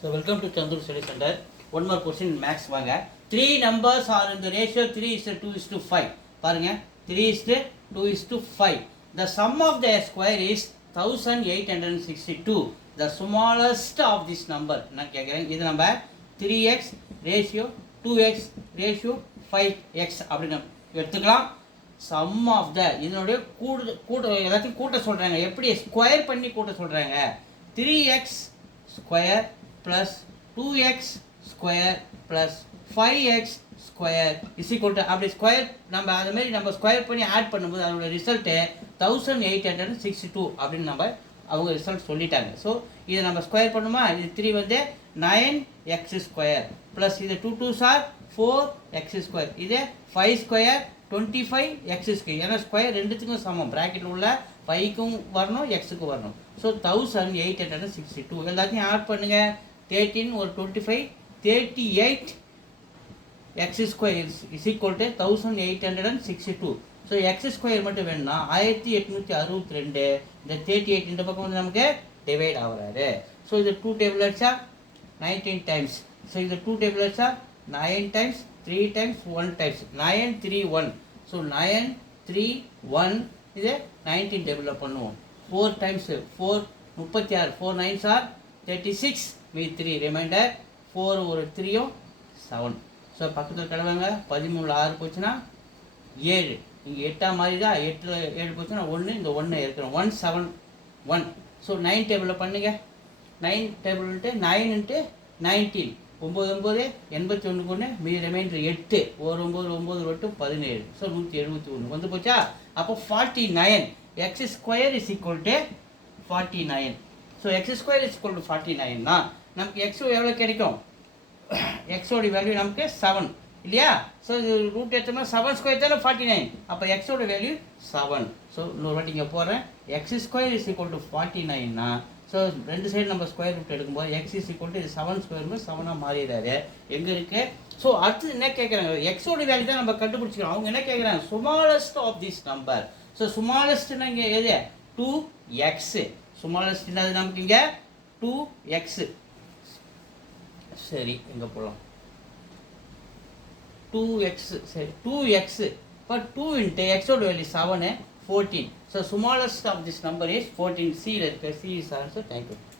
So welcome to Chandur Study Center. One more question in max வாங்க. 3 numbers are in the ratio 3:2:5. பாருங்க 3:2:5. The sum of their square is 1862. The smallest of this number நான் கேக்குறேன். இது நம்ம 3x ratio 2x ratio 5x அப்படின்னு எடுத்துக்கலாம். Sum of the இதனுடைய கூட்ட எல்லாத்தையும் கூட்ட சொல்றாங்க. எப்படி ஸ்கொயர் பண்ணி கூட்ட சொல்றாங்க? 3x square plus 2x square plus 5x square is equal to அப்படி ஸ்கொயர் நம்ம அது மாதிரி நம்ம ஸ்கொயர் பண்ணி ஆட் பண்ணும்போது அதோட ரிசல்ட்டு 1862 அப்படின்னு நம்ம அவங்க ரிசல்ட் சொல்லிட்டாங்க. ஸோ இதை நம்ம ஸ்கொயர் பண்ணுமா? இது 3 வந்து 9x ஸ்கொயர் ப்ளஸ் இது 2 2s are 4x ஸ்கொயர், இது 5 ஸ்கொயர் 25x ஸ்கொயர். ஏன்னா ஸ்கொயர் ரெண்டுத்துக்கும் சமம், ப்ராக்கெட்டில் உள்ள 5க்கும் வரணும் எக்ஸுக்கும் வரணும். ஸோ 1862 எல்லாத்தையும் ஆட் பண்ணுங்க. 13 ஒரு 25 38 X square is equal to 1862. So x square மட்டும் வேணும்னா 1862. இந்த 38 இந்த பக்கம் வந்து நமக்கு டிவைட் ஆகிறாரு. ஸோ இது 2 டேபிள் அடிச்சா 19 டைம்ஸ். ஸோ இது 2 டேபிள் அடிச்சா 9 டைம்ஸ் 3 டைம்ஸ் 1 டைம்ஸ் 9 3 1. ஸோ 9 3 1 இது 19 டேபிளில் பண்ணுவோம். 4 டைம்ஸ் 4 36 4 9s are 36 மீதி 3 ரிமைண்டர் 4 ஒரு 3யும் 7. ஸோ பக்கத்தில் கிடவாங்க 13 6 போச்சுன்னா 7. இங்கே 8 மாதிரி தான் 8 7 போச்சுன்னா 1, இந்த 1 இருக்கிறோம் 171. ஸோ 9 டேபிளில் பண்ணுங்க. 9 டேபிள்ன்ட்டு 9 இன்ட்டு 19 9 81 1 மீதி ரிமைண்டர் 8 ஒரு 9 9 8 17. ஸோ 171 வந்து போச்சா? அப்போ 49 x square is equal to 49. So x square is equal to 49னா நமக்கு எக்ஸ் எவ்வளோ கிடைக்கும்? எக்ஸோட வேல்யூ நமக்கு 7 இல்லையா? ஸோ இது ரூட் எடுத்தோம்னா 7 ஸ்கொயர் தானே 49. அப்போ எக்ஸோட வேல்யூ 7. ஸோ இன்னொரு வாட்டி இங்கே போடுறேன். X square is equal to 49னா ஸோ ரெண்டு சைடு நம்ம ஸ்கொயர் ரூட் எடுக்கும்போது எக்ஸ் இஸ் ஈக்குவல் டு இது 7 ஸ்கொயர் 7ஆக மாறிடுறாரு. எங்கே இருக்குது? ஸோ அடுத்து என்ன கேட்குறாங்க? எக்ஸோட வேல்யூ தான் நம்ம கண்டுபிடிச்சிக்கிறோம். அவங்க என்ன கேட்குறாங்க? Smallest of this number. So ஸ்மாலஸ்ட்னா இங்கே எது? 2x. ஸ்மாலஸ்ட் என்னது நமக்கு இங்கே 2x. சரி எங்கே போகலாம்? 2x. சரி 2x. இப்போ 2 இன்ட்டு எக்ஸோட value 7 14. So smallest of this number is 14. சியில் இருக்க சி இஸ் ஆன்சர். தேங்க்யூ.